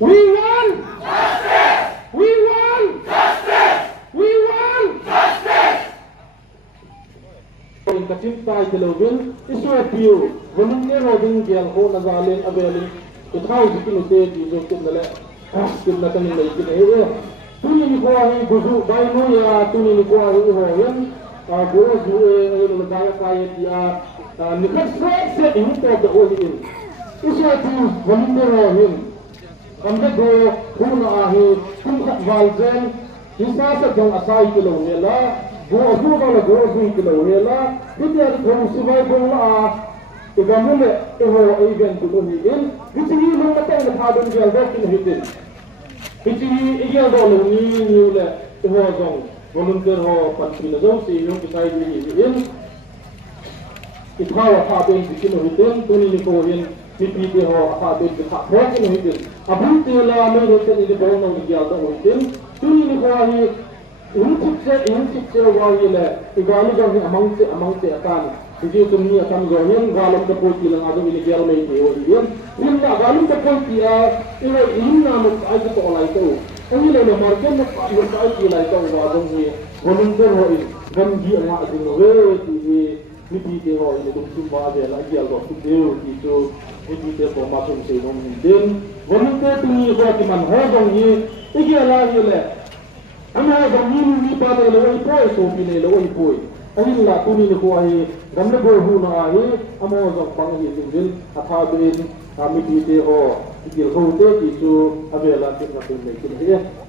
We want justice. We want justice. We want justice. In the fifth time, the Lovin is to appeal. When they are holding the whole Nazalin availing, it has to imitate the joke in the left. Ask him nothing like it here. Tuni Kuahi Buzu, by Noya, Tuni Kuahi Hoyan, goes to the Gaya, Nikas said in the Odin. Is to appeal when they are him. Kamdego kuna ahi kumka valzen hisasa jong asai kilo hela go la go kilo hela bidyar ko sivai gong la igamule eho event to ni in bitini no mata na thadon gel do kin hitin bitini igel do lo ni le eho jong volunteer ho panthi na jong si yung kisai ni in ithawa thaben bikin hitin tuni ni ko hin Pipiti ho akabit ke sakho ke hitin abun tela me hoten ni bawang ng igya to hitin tuni ni ko hi inchik se wawi le igani jang amang se akan siji tumni akan goyen galom de poti lang ado ini gel me te ho hitin nin na galom de poti a ina inna mo ai to olai to ani le marken mo ai ki lai to wa dong ni volunteer ho in gam gi anga adin we ti Pipiti ho ini tum sumba de la gel do tu tu Pipiti ko masuk se nom din volunteer tuni ko ti man ho dong ni igela yele ama dong ni pa de le oi poi so pi le oi poi ani la tuni ko ai gam le go hu na ai amo dong pang hi din atha bin Pipiti ho igel ho te ti tu avela ti na tu le ki